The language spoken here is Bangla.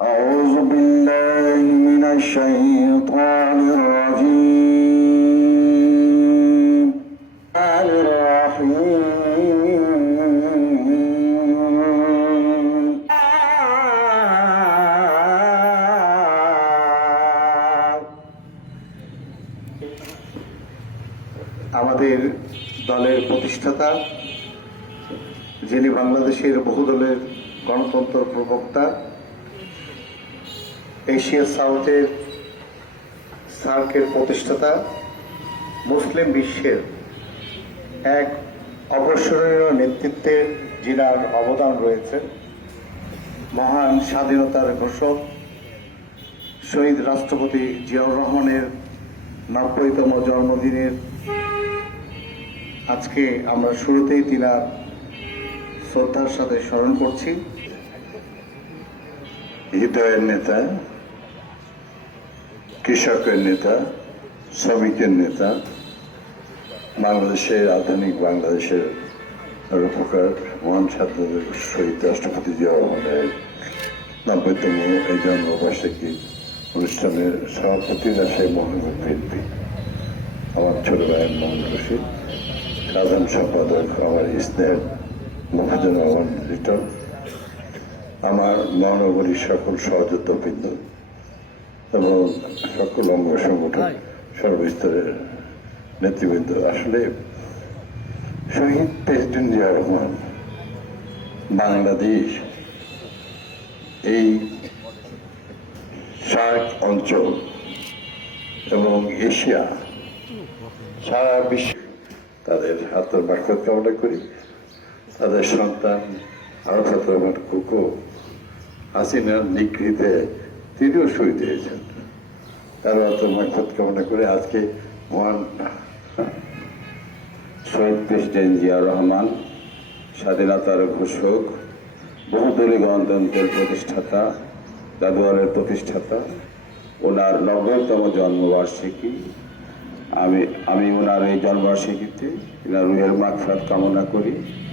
أعوذ بالله من الشيطان الرجيم الرحيم আমাদের দলের প্রতিষ্ঠাতা যিনি বাংলাদেশের বহুদলের গণতন্ত্র প্রবক্তা এশিয়া সাউথের সার্কের প্রতিষ্ঠাতা মুসলিম বিশ্বের এক অবসরণীয় নেতৃত্বের যিনার অবদান রয়েছে। মহান স্বাধীনতার ঘোষক শহীদ রাষ্ট্রপতি জিয়াউর রহমানের নব্বইতম জন্মদিনের আজকে আমরা শুরুতেই তিনার শ্রদ্ধার সাথে স্মরণ করছি। হৃদয়ের নেতা কৃষকের নেতা, শ্রমিকের নেতা, বাংলাদেশের আধুনিক বাংলাদেশের রূপকার, মহান ছাত্রদের শহীদ রাষ্ট্রপতি জিয়া রহমানের নব্বইতম এই জন্মবার্ষিকী অনুষ্ঠানের সভাপতি রাজশাহী মহানগর বিএনপি আমার ছোট ভাইয়ের মোহাম্মদ রশিদ সাধারণ সম্পাদক আমার স্নেহের মহাজন রিটার্ন আমার মহানগরীর সকল সহযোদ্ধবৃন্দ এবং সকল অঙ্গ সংগঠন সর্বস্তরের নেতৃবৃন্দ। আসলে শহীদ প্রেসিডেন্ট জিয়া রহমান বাংলাদেশ এই সার্ক অঞ্চল এবং এশিয়া সারা বিশ্ব তাদের হাতের বাক্ষত কামনা করি। তাদের সন্তান আরফাত রহমান কুকু হাসিনার নিগৃহীতে তিনিও শহীদ হয়েছেন তার আত্মমাক্ষত কামনা করে আজকে মহান শহীদ প্রেসিডেন্ট জিয়া রহমান, স্বাধীনতার ঘোষক, বহুদলীয় গণতন্ত্রের প্রতিষ্ঠাতা জাদুয়ারের প্রতিষ্ঠাতা, ওনার নব্বইতম জন্মবার্ষিকী। আমি আমি ওনার এই জন্মবার্ষিকীতে ওনার রুহের মাগফিরাত কামনা করি।